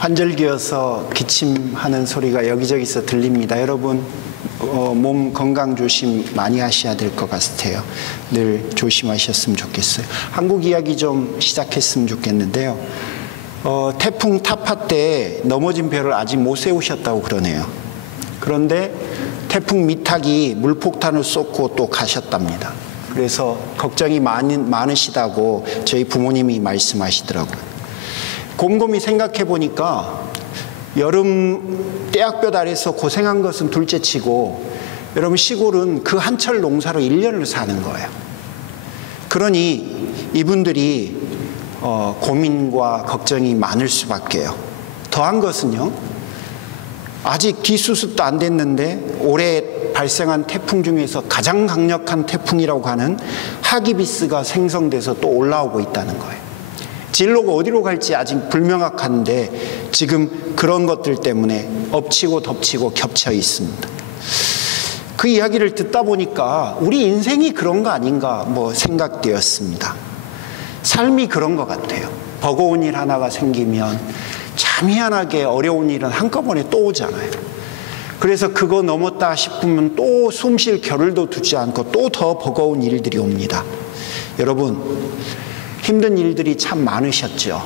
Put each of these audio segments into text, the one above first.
환절기여서 기침하는 소리가 여기저기서 들립니다. 여러분 몸 건강 조심 많이 하셔야 될 것 같아요. 늘 조심하셨으면 좋겠어요. 한국 이야기 좀 시작했으면 좋겠는데요. 태풍 타파 때 넘어진 배를 아직 못 세우셨다고 그러네요. 그런데 태풍 미탁이 물폭탄을 쏟고 또 가셨답니다. 그래서 걱정이 많으시다고 저희 부모님이 말씀하시더라고요. 곰곰이 생각해 보니까 여름 떼약볕 아래서 고생한 것은 둘째치고 여러분 시골은 그 한철 농사로 1년을 사는 거예요. 그러니 이분들이 고민과 걱정이 많을 수밖에요. 더한 것은요, 아직 뒤수습도 안 됐는데 올해 발생한 태풍 중에서 가장 강력한 태풍이라고 하는 하기비스가 생성돼서 또 올라오고 있다는 거예요. 진로가 어디로 갈지 아직 불명확한데 지금 그런 것들 때문에 엎치고 덮치고 겹쳐 있습니다. 그 이야기를 듣다 보니까 우리 인생이 그런 거 아닌가 생각되었습니다. 삶이 그런 것 같아요. 버거운 일 하나가 생기면 참 희한하게 어려운 일은 한꺼번에 또 오잖아요. 그래서 그거 넘었다 싶으면 또 숨 쉴 겨를도 두지 않고 또 더 버거운 일들이 옵니다. 여러분, 힘든 일들이 참 많으셨죠.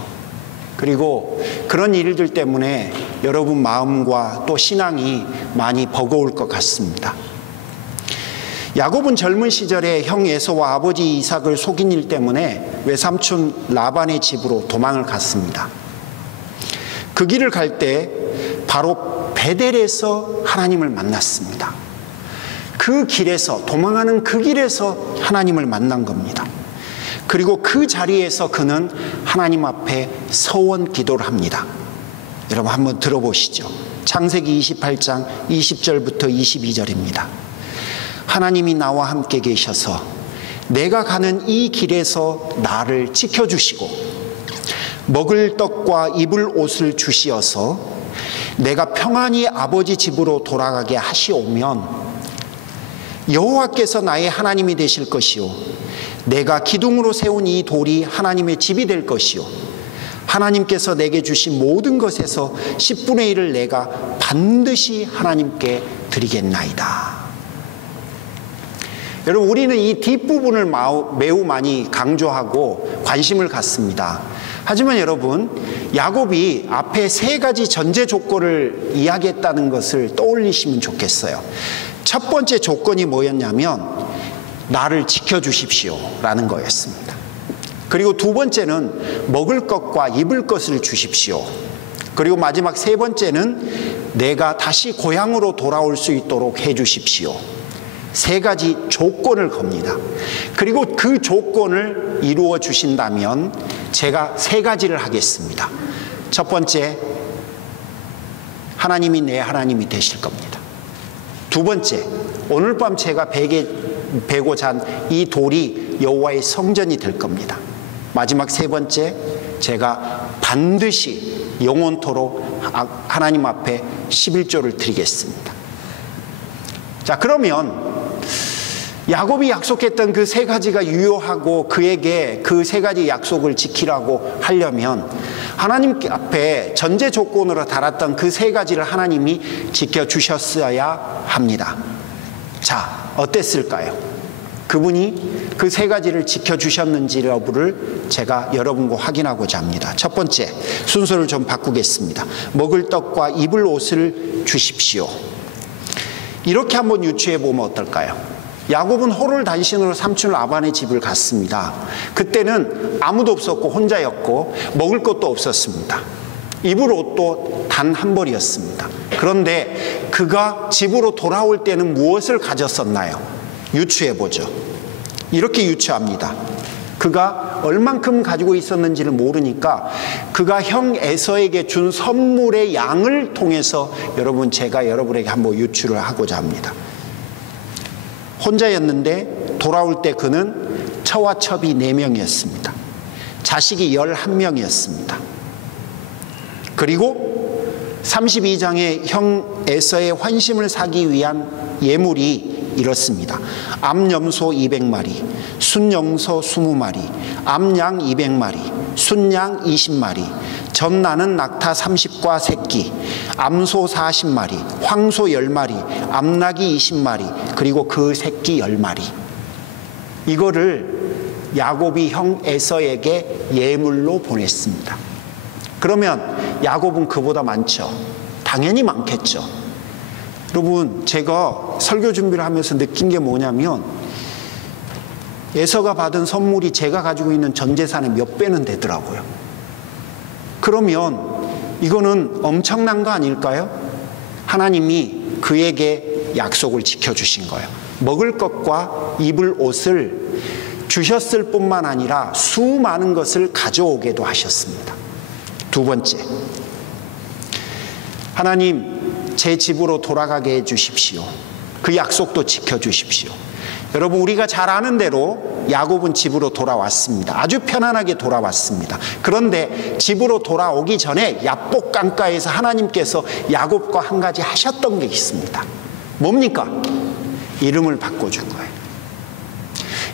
그리고 그런 일들 때문에 여러분 마음과 또 신앙이 많이 버거울 것 같습니다. 야곱은 젊은 시절에 형 에서와 아버지 이삭을 속인 일 때문에 외삼촌 라반의 집으로 도망을 갔습니다. 그 길을 갈 때 바로 베델에서 하나님을 만났습니다. 그 길에서, 도망하는 그 길에서 하나님을 만난 겁니다. 그리고 그 자리에서 그는 하나님 앞에 서원 기도를 합니다. 여러분 한번 들어보시죠. 창세기 28장 20절부터 22절입니다. 하나님이 나와 함께 계셔서 내가 가는 이 길에서 나를 지켜주시고 먹을 떡과 입을 옷을 주시어서 내가 평안히 아버지 집으로 돌아가게 하시오면 여호와께서 나의 하나님이 되실 것이요 내가 기둥으로 세운 이 돌이 하나님의 집이 될 것이요 하나님께서 내게 주신 모든 것에서 10분의 1을 내가 반드시 하나님께 드리겠나이다. 여러분, 우리는 이 뒷부분을 매우 많이 강조하고 관심을 갖습니다. 하지만 여러분, 야곱이 앞에 세 가지 전제 조건을 이야기했다는 것을 떠올리시면 좋겠어요. 첫 번째 조건이 뭐였냐면 나를 지켜주십시오 라는 거였습니다. 그리고 두 번째는 먹을 것과 입을 것을 주십시오. 그리고 마지막 세 번째는 내가 다시 고향으로 돌아올 수 있도록 해 주십시오. 세 가지 조건을 겁니다. 그리고 그 조건을 이루어 주신다면 제가 세 가지를 하겠습니다. 첫 번째, 하나님이 내 하나님이 되실 겁니다. 두 번째, 오늘 밤 제가 베고 잔 이 돌이 여호와의 성전이 될 겁니다. 마지막 세 번째, 제가 반드시 영원토록 하나님 앞에 11조를 드리겠습니다. 자, 그러면 야곱이 약속했던 그 세 가지가 유효하고 그에게 그 세 가지 약속을 지키라고 하려면 하나님 앞에 전제 조건으로 달았던 그 세 가지를 하나님이 지켜주셨어야 합니다. 자, 어땠을까요? 그분이 그 세 가지를 지켜주셨는지 여부를 제가 여러분과 확인하고자 합니다. 첫 번째, 순서를 좀 바꾸겠습니다. 먹을 떡과 입을 옷을 주십시오. 이렇게 한번 유추해 보면 어떨까요? 야곱은 호를 단신으로 삼촌 라반의 집을 갔습니다. 그때는 아무도 없었고 혼자였고 먹을 것도 없었습니다. 입을 옷도 단 한 벌이었습니다. 그런데 그가 집으로 돌아올 때는 무엇을 가졌었나요? 유추해 보죠. 이렇게 유추합니다. 그가 얼만큼 가지고 있었는지를 모르니까 그가 형 에서에게 준 선물의 양을 통해서 제가 여러분에게 한번 유추를 하고자 합니다. 혼자였는데 돌아올 때 그는 처와 첩이 4명이었습니다. 자식이 11명이었습니다. 그리고 32장의 형 에서의 환심을 사기 위한 예물이 이렇습니다. 암염소 200마리, 순염소 20마리, 암양 200마리, 순양 20마리, 젖 나는 낙타 30과 새끼, 암소 40마리, 황소 10마리, 암나귀 20마리, 그리고 그 새끼 10마리. 이거를 야곱이 형 에서에게 예물로 보냈습니다. 그러면 야곱은 그보다 많죠? 당연히 많겠죠. 여러분, 제가 설교 준비를 하면서 느낀 게 뭐냐면 에서가 받은 선물이 제가 가지고 있는 전 재산의 몇 배는 되더라고요. 그러면 이거는 엄청난 거 아닐까요? 하나님이 그에게 약속을 지켜주신 거예요. 먹을 것과 입을 옷을 주셨을 뿐만 아니라 수많은 것을 가져오게도 하셨습니다. 두 번째, 하나님, 제 집으로 돌아가게 해주십시오. 그 약속도 지켜주십시오. 여러분, 우리가 잘 아는 대로 야곱은 집으로 돌아왔습니다. 아주 편안하게 돌아왔습니다. 그런데 집으로 돌아오기 전에 야복 강가에서 하나님께서 야곱과 한 가지 하셨던 게 있습니다. 뭡니까? 이름을 바꿔준 거예요.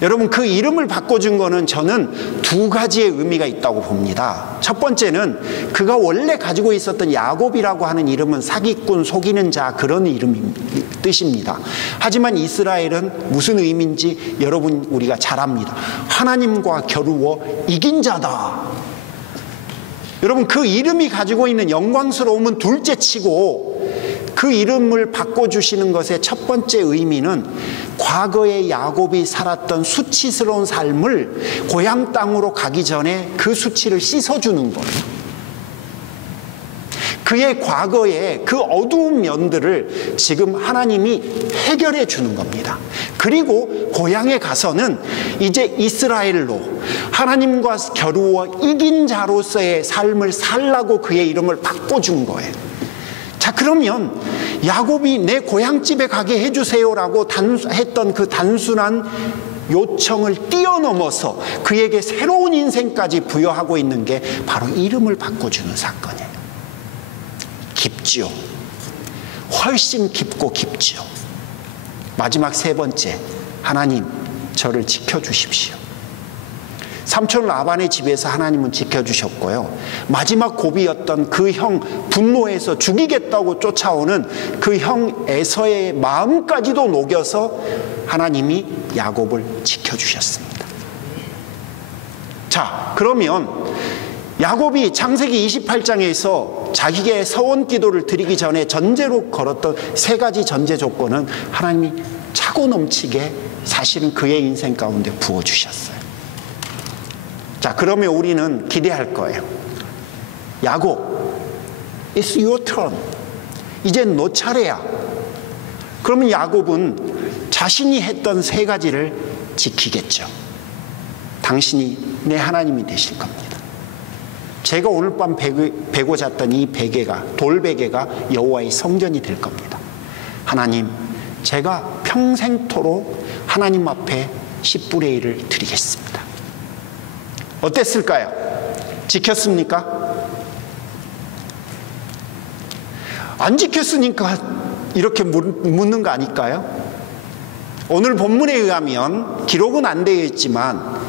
여러분, 그 이름을 바꿔준 거는 저는 두 가지의 의미가 있다고 봅니다. 첫 번째는 그가 원래 가지고 있었던 야곱이라고 하는 이름은 사기꾼, 속이는 자, 그런 뜻입니다. 하지만 이스라엘은 무슨 의미인지 여러분 우리가 잘 압니다. 하나님과 겨루어 이긴 자다. 여러분, 그 이름이 가지고 있는 영광스러움은 둘째치고 그 이름을 바꿔주시는 것의 첫 번째 의미는 과거의 야곱이 살았던 수치스러운 삶을 고향 땅으로 가기 전에 그 수치를 씻어주는 거예요. 그의 과거의 그 어두운 면들을 지금 하나님이 해결해 주는 겁니다. 그리고 고향에 가서는 이제 이스라엘로 하나님과 겨루어 이긴 자로서의 삶을 살라고 그의 이름을 바꿔준 거예요. 자, 그러면 야곱이 내 고향집에 가게 해주세요라고 했던 그 단순한 요청을 뛰어넘어서 그에게 새로운 인생까지 부여하고 있는 게 바로 이름을 바꿔주는 사건이에요. 깊지요. 훨씬 깊고 깊지요. 마지막 세 번째, 하나님, 저를 지켜주십시오. 삼촌 라반의 집에서 하나님은 지켜주셨고요. 마지막 고비였던 그 형 분노해서 죽이겠다고 쫓아오는 그 형 에서의 마음까지도 녹여서 하나님이 야곱을 지켜주셨습니다. 자, 그러면 야곱이 창세기 28장에서 자기의 서원 기도를 드리기 전에 전제로 걸었던 세 가지 전제 조건은 하나님이 차고 넘치게 사실은 그의 인생 가운데 부어주셨어요. 자, 그러면 우리는 기대할 거예요. 야곱, it's your turn. 이제 너 차례야. 그러면 야곱은 자신이 했던 세 가지를 지키겠죠. 당신이 내 하나님이 되실 겁니다. 제가 오늘 밤 베고 잤던 이 베개가, 돌베개가 여호와의 성전이 될 겁니다. 하나님, 제가 평생토록 하나님 앞에 10분의 1을 드리겠습니다. 어땠을까요? 지켰습니까? 안 지켰으니까 이렇게 묻는 거 아닐까요? 오늘 본문에 의하면 기록은 안 되어 있지만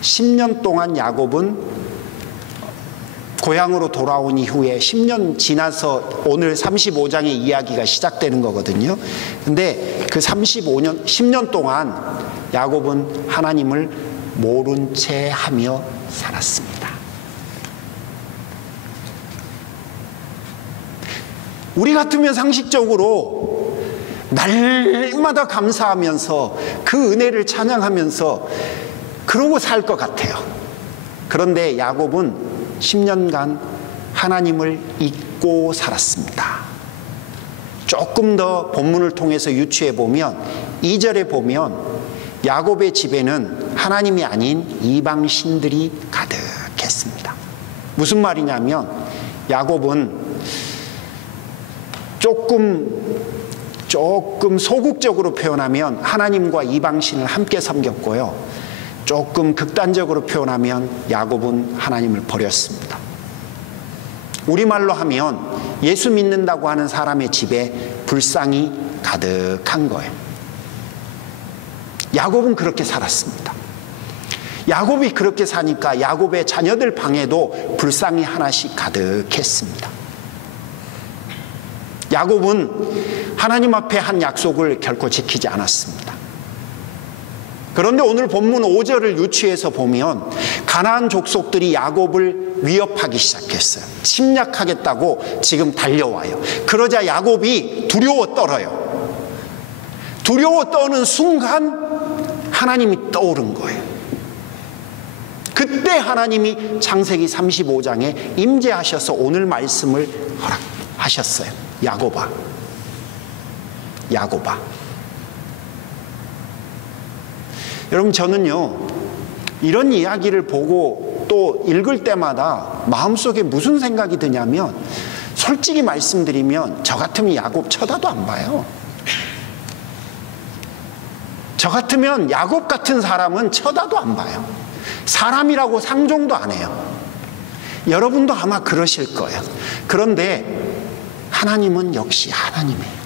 10년 동안 야곱은 고향으로 돌아온 이후에 10년 지나서 오늘 35장의 이야기가 시작되는 거거든요. 근데 그 10년 동안 야곱은 하나님을 모른 채 하며 살았습니다. 우리 같으면 상식적으로 날마다 감사하면서 그 은혜를 찬양하면서 그러고 살 것 같아요. 그런데 야곱은 10년간 하나님을 잊고 살았습니다. 조금 더 본문을 통해서 유추해 보면 2절에 보면 야곱의 집에는 하나님이 아닌 이방 신들이 가득했습니다. 무슨 말이냐면 야곱은 조금 소극적으로 표현하면 하나님과 이방 신을 함께 섬겼고요. 조금 극단적으로 표현하면 야곱은 하나님을 버렸습니다. 우리말로 하면 예수 믿는다고 하는 사람의 집에 불상이 가득한 거예요. 야곱은 그렇게 살았습니다. 야곱이 그렇게 사니까 야곱의 자녀들 방에도 불상이 하나씩 가득했습니다. 야곱은 하나님 앞에 한 약속을 결코 지키지 않았습니다. 그런데 오늘 본문 5절을 유추해서 보면 가나안 족속들이 야곱을 위협하기 시작했어요. 침략하겠다고 지금 달려와요. 그러자 야곱이 두려워 떨어요. 두려워 떠는 순간 하나님이 떠오른 거예요. 그때 하나님이 창세기 35장에 임재하셔서 오늘 말씀을 허락하셨어요. 야곱아, 야곱아. 여러분, 저는요, 이런 이야기를 보고 또 읽을 때마다 마음속에 무슨 생각이 드냐면, 솔직히 말씀드리면 저 같으면 야곱 쳐다도 안 봐요. 저 같으면 야곱 같은 사람은 쳐다도 안 봐요. 사람이라고 상종도 안 해요. 여러분도 아마 그러실 거예요. 그런데 하나님은 역시 하나님이에요.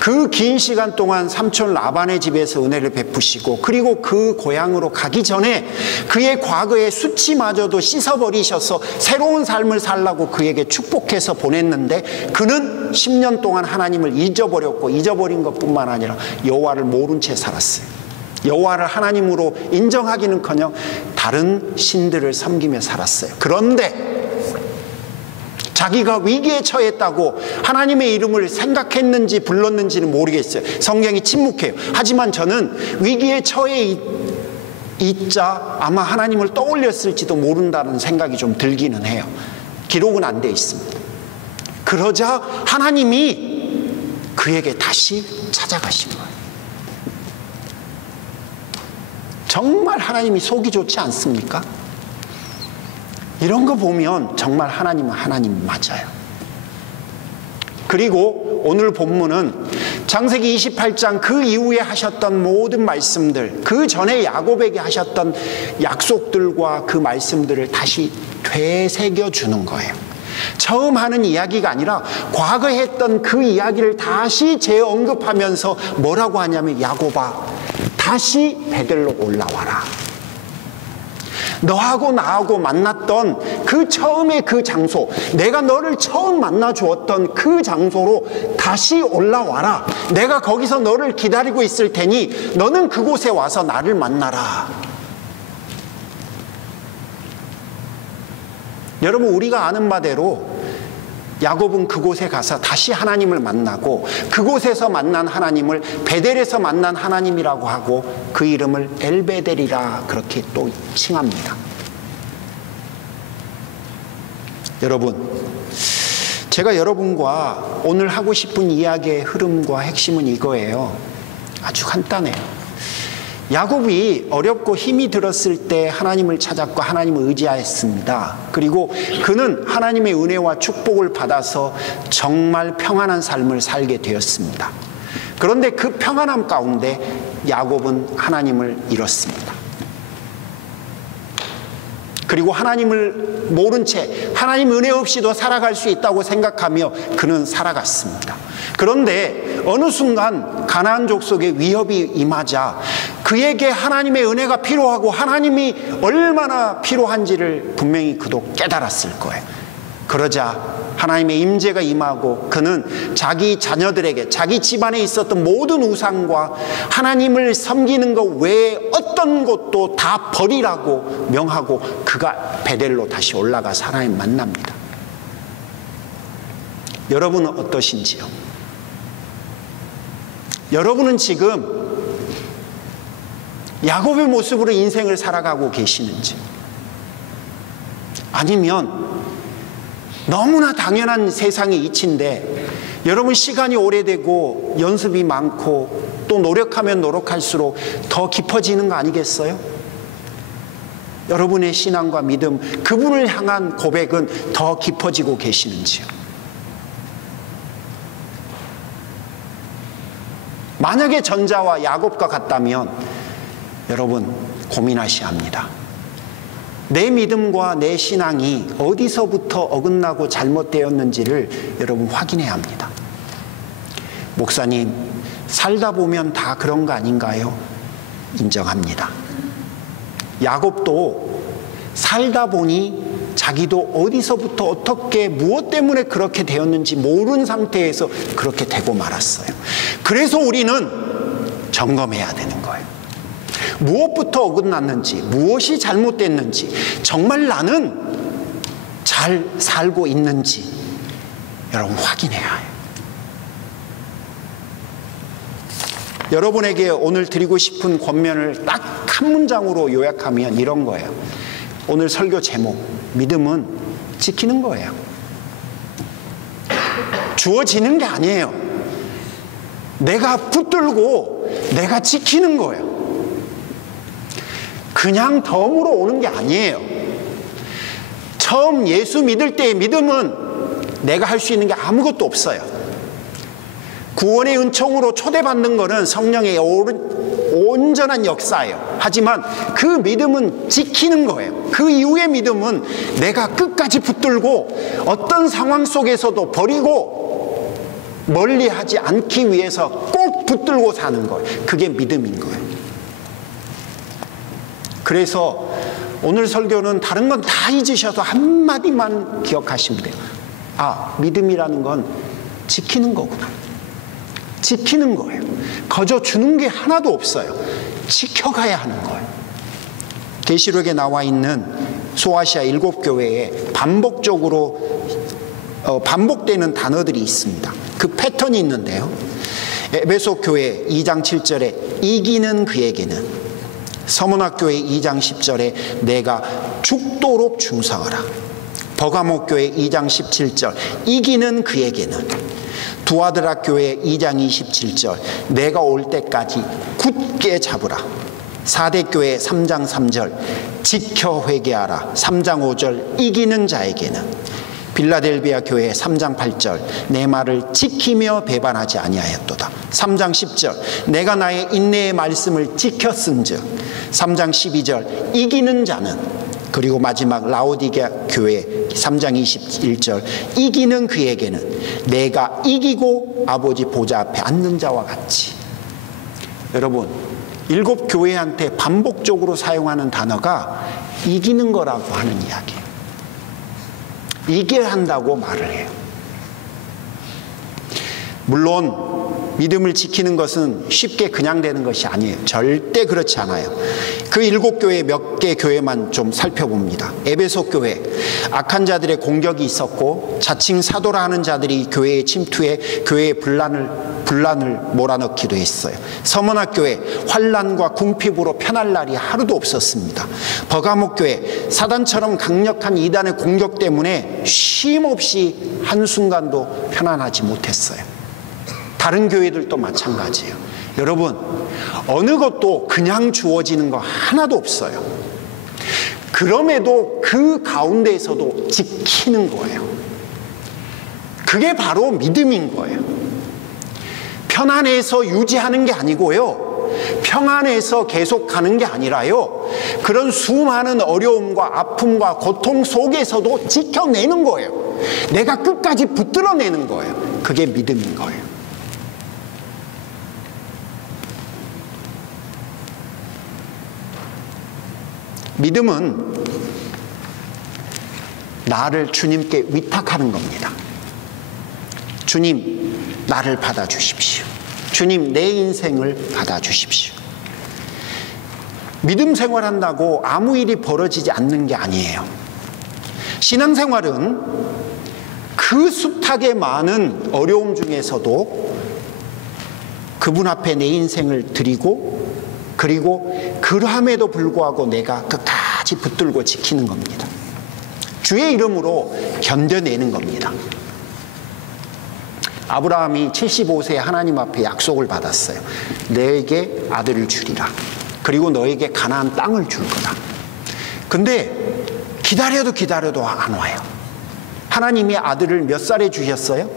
그 긴 시간 동안 삼촌 라반의 집에서 은혜를 베푸시고, 그리고 그 고향으로 가기 전에 그의 과거의 수치마저도 씻어버리셔서 새로운 삶을 살라고 그에게 축복해서 보냈는데, 그는 10년 동안 하나님을 잊어버렸고, 잊어버린 것뿐만 아니라 여호와를 모른 채 살았어요. 여호와를 하나님으로 인정하기는커녕 다른 신들을 섬기며 살았어요. 그런데 자기가 위기에 처했다고 하나님의 이름을 생각했는지 불렀는지는 모르겠어요. 성경이 침묵해요. 하지만 저는 위기에 처해 있자 아마 하나님을 떠올렸을지도 모른다는 생각이 좀 들기는 해요. 기록은 안 돼 있습니다. 그러자 하나님이 그에게 다시 찾아가신 거예요. 정말 하나님이 속이 좋지 않습니까? 이런 거 보면 정말 하나님은 하나님 맞아요. 그리고 오늘 본문은 창세기 28장 그 이후에 하셨던 모든 말씀들, 그 전에 야곱에게 하셨던 약속들과 그 말씀들을 다시 되새겨 주는 거예요. 처음 하는 이야기가 아니라 과거에 했던 그 이야기를 다시 재언급하면서 뭐라고 하냐면, 야곱아, 다시 베들로 올라와라. 너하고 나하고 만났던 그 처음의 그 장소, 내가 너를 처음 만나 주었던 그 장소로 다시 올라와라. 내가 거기서 너를 기다리고 있을 테니 너는 그곳에 와서 나를 만나라. 여러분, 우리가 아는 바대로 야곱은 그곳에 가서 다시 하나님을 만나고, 그곳에서 만난 하나님을 베델에서 만난 하나님이라고 하고 그 이름을 엘베델이라 그렇게 또 칭합니다. 여러분, 제가 여러분과 오늘 하고 싶은 이야기의 흐름과 핵심은 이거예요. 아주 간단해요. 야곱이 어렵고 힘이 들었을 때 하나님을 찾았고 하나님을 의지하였습니다. 그리고 그는 하나님의 은혜와 축복을 받아서 정말 평안한 삶을 살게 되었습니다. 그런데 그 평안함 가운데 야곱은 하나님을 잃었습니다. 그리고 하나님을 모른 채 하나님 은혜 없이도 살아갈 수 있다고 생각하며 그는 살아갔습니다. 그런데 어느 순간 가나안 족속의 위협이 임하자 그에게 하나님의 은혜가 필요하고 하나님이 얼마나 필요한지를 분명히 그도 깨달았을 거예요. 그러자 하나님의 임재가 임하고 그는 자기 자녀들에게, 자기 집안에 있었던 모든 우상과 하나님을 섬기는 것 외에 어떤 것도 다 버리라고 명하고 그가 베델로 다시 올라가서 하나님 만납니다. 여러분은 어떠신지요? 여러분은 지금 야곱의 모습으로 인생을 살아가고 계시는지, 아니면 너무나 당연한 세상의 이치인데 여러분 시간이 오래되고 연습이 많고 또 노력하면 노력할수록 더 깊어지는 거 아니겠어요? 여러분의 신앙과 믿음, 그분을 향한 고백은 더 깊어지고 계시는지요? 만약에 전자와 야곱과 같다면 여러분 고민하셔야 합니다. 내 믿음과 내 신앙이 어디서부터 어긋나고 잘못되었는지를 여러분 확인해야 합니다. 목사님, 살다 보면 다 그런 거 아닌가요? 인정합니다. 야곱도 살다 보니 자기도 어디서부터 어떻게 무엇 때문에 그렇게 되었는지 모르는 상태에서 그렇게 되고 말았어요. 그래서 우리는 점검해야 되는 거예요. 무엇부터 어긋났는지, 무엇이 잘못됐는지, 정말 나는 잘 살고 있는지 여러분 확인해야 해요. 여러분에게 오늘 드리고 싶은 권면을 딱 한 문장으로 요약하면 이런 거예요. 오늘 설교 제목, 믿음은 지키는 거예요. 주어지는 게 아니에요. 내가 붙들고 내가 지키는 거예요. 그냥 덤으로 오는 게 아니에요. 처음 예수 믿을 때의 믿음은 내가 할 수 있는 게 아무것도 없어요. 구원의 은총으로 초대받는 것은 성령의 온전한 역사예요. 하지만 그 믿음은 지키는 거예요. 그 이후의 믿음은 내가 끝까지 붙들고 어떤 상황 속에서도 버리고 멀리하지 않기 위해서 꼭 붙들고 사는 거예요. 그게 믿음인 거예요. 그래서 오늘 설교는 다른 건 다 잊으셔서 한마디만 기억하시면 돼요. 아, 믿음이라는 건 지키는 거구나. 지키는 거예요. 거저 주는 게 하나도 없어요. 지켜가야 하는 거예요. 계시록에 나와 있는 소아시아 7교회에 반복적으로 반복되는 단어들이 있습니다. 그 패턴이 있는데요. 에베소 교회 2장 7절에 이기는 그에게는, 서문학 교회 2장 10절에 내가 죽도록 충성하라, 버가모 교회 2장 17절 이기는 그에게는, 두아드라 교회 2장 27절 내가 올 때까지 굳게 잡으라, 사대교회 3장 3절 지켜 회개하라, 3장 5절 이기는 자에게는, 빌라델비아 교회 3장 8절 내 말을 지키며 배반하지 아니하였도다, 3장 10절 내가 나의 인내의 말씀을 지켰은즉, 3장 12절 이기는 자는, 그리고 마지막 라오디게아 교회 3장 21절 이기는 그에게는 내가 이기고 아버지 보좌 앞에 앉는 자와 같이. 여러분, 7교회한테 반복적으로 사용하는 단어가 이기는 거라고 하는 이야기예요. 이겨야 한다고 말을 해요. 물론 믿음을 지키는 것은 쉽게 그냥 되는 것이 아니에요. 절대 그렇지 않아요. 그 7교회 몇 개 교회만 좀 살펴봅니다. 에베소 교회, 악한 자들의 공격이 있었고 자칭 사도라 하는 자들이 교회에 침투해 교회의 분란을 몰아넣기도 했어요. 서문학 교회, 환난과 궁핍으로 편할 날이 하루도 없었습니다. 버가모 교회, 사단처럼 강력한 이단의 공격 때문에 쉼없이 한순간도 편안하지 못했어요. 다른 교회들도 마찬가지예요. 여러분, 어느 것도 그냥 주어지는 거 하나도 없어요. 그럼에도 그 가운데에서도 지키는 거예요. 그게 바로 믿음인 거예요. 편안해서 유지하는 게 아니고요, 평안해서 계속 가는 게 아니라요, 그런 수많은 어려움과 아픔과 고통 속에서도 지켜내는 거예요. 내가 끝까지 붙들어내는 거예요. 그게 믿음인 거예요. 믿음은 나를 주님께 위탁하는 겁니다. 주님, 나를 받아주십시오. 주님, 내 인생을 받아주십시오. 믿음 생활한다고 아무 일이 벌어지지 않는 게 아니에요. 신앙생활은 그 숱하게 많은 어려움 중에서도 그분 앞에 내 인생을 드리고, 그리고 그럼에도 불구하고 내가 끝까지 붙들고 지키는 겁니다. 주의 이름으로 견뎌내는 겁니다. 아브라함이 75세에 하나님 앞에 약속을 받았어요. 너에게 아들을 주리라. 그리고 너에게 가나안 땅을 줄 거다. 근데 기다려도 안 와요. 하나님이 아들을 몇 살에 주셨어요?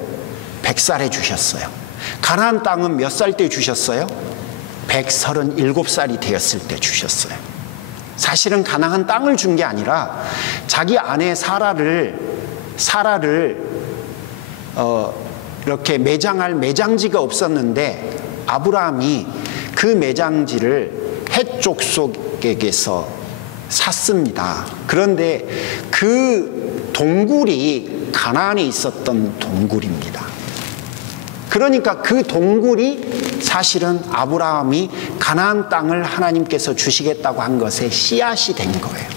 100살에 주셨어요. 가나안 땅은 몇 살 때 주셨어요? 137살이 되었을 때 주셨어요. 사실은 가나안 땅을 준 게 아니라 자기 아내 사라를 이렇게 매장할 매장지가 없었는데 아브라함이 그 매장지를 헷 족속에게서 샀습니다. 그런데 그 동굴이 가나안에 있었던 동굴입니다. 그러니까 그 동굴이 사실은 아브라함이 가나안 땅을 하나님께서 주시겠다고 한 것의 씨앗이 된 거예요.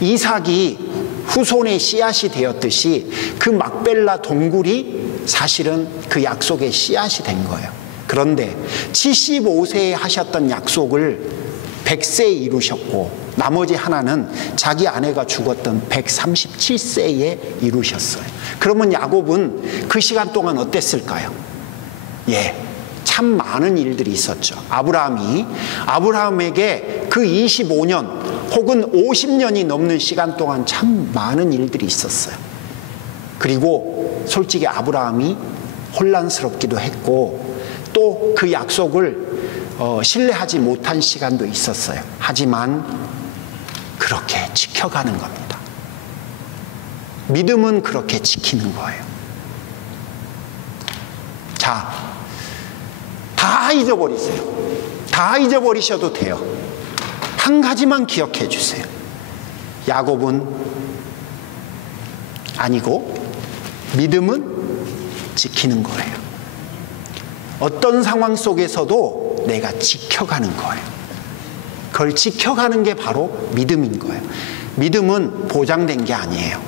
이삭이 후손의 씨앗이 되었듯이 그 막벨라 동굴이 사실은 그 약속의 씨앗이 된 거예요. 그런데 75세에 하셨던 약속을 100세에 이루셨고 나머지 하나는 자기 아내가 죽었던 137세에 이루셨어요. 그러면 야곱은 그 시간 동안 어땠을까요? 참 많은 일들이 있었죠. 아브라함에게 그 25년 혹은 50년이 넘는 시간 동안 참 많은 일들이 있었어요. 그리고 솔직히 아브라함이 혼란스럽기도 했고 또 그 약속을 신뢰하지 못한 시간도 있었어요. 하지만 그렇게 지켜가는 겁니다. 믿음은 그렇게 지키는 거예요. 자, 다 잊어버리세요. 다 잊어버리셔도 돼요. 한 가지만 기억해 주세요. 야곱은 아니고 믿음은 지키는 거예요. 어떤 상황 속에서도 내가 지켜가는 거예요. 그걸 지켜가는 게 바로 믿음인 거예요. 믿음은 보장된 게 아니에요.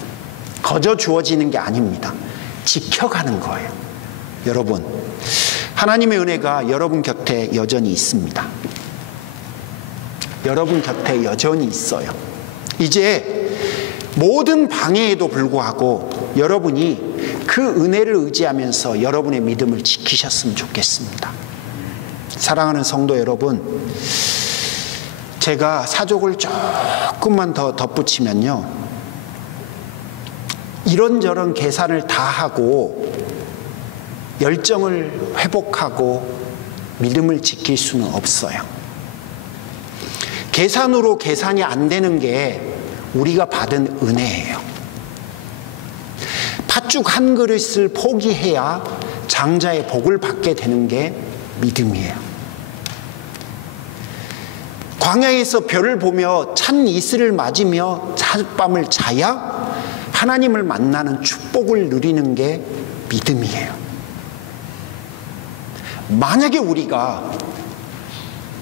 거저 주어지는 게 아닙니다. 지켜가는 거예요. 여러분, 하나님의 은혜가 여러분 곁에 여전히 있습니다. 여러분 곁에 여전히 있어요. 이제 모든 방해에도 불구하고 여러분이 그 은혜를 의지하면서 여러분의 믿음을 지키셨으면 좋겠습니다. 사랑하는 성도 여러분, 제가 사족을 조금만 더 덧붙이면요, 이런저런 계산을 다 하고 열정을 회복하고 믿음을 지킬 수는 없어요. 계산으로 계산이 안 되는 게 우리가 받은 은혜예요. 팥죽 한 그릇을 포기해야 장자의 복을 받게 되는 게 믿음이에요. 광야에서 별을 보며 찬 이슬을 맞으며 하룻밤을 자야 하나님을 만나는 축복을 누리는 게 믿음이에요. 만약에 우리가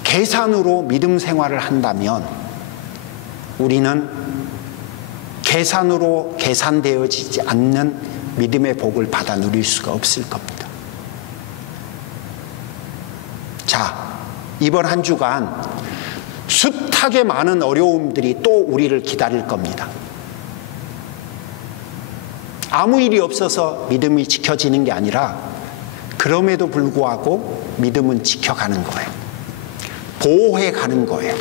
계산으로 믿음 생활을 한다면 우리는 계산으로 계산되어지지 않는 믿음의 복을 받아 누릴 수가 없을 겁니다. 자, 이번 한 주간 숱하게 많은 어려움들이 또 우리를 기다릴 겁니다. 아무 일이 없어서 믿음이 지켜지는 게 아니라 그럼에도 불구하고 믿음은 지켜가는 거예요. 보호해 가는 거예요.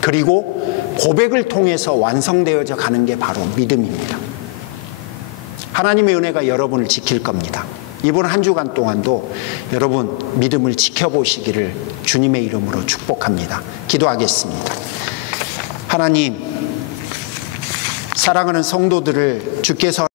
그리고 고백을 통해서 완성되어져 가는 게 바로 믿음입니다. 하나님의 은혜가 여러분을 지킬 겁니다. 이번 한 주간 동안도 여러분 믿음을 지켜보시기를 주님의 이름으로 축복합니다. 기도하겠습니다. 하나님, 사랑하는 성도들을 주께서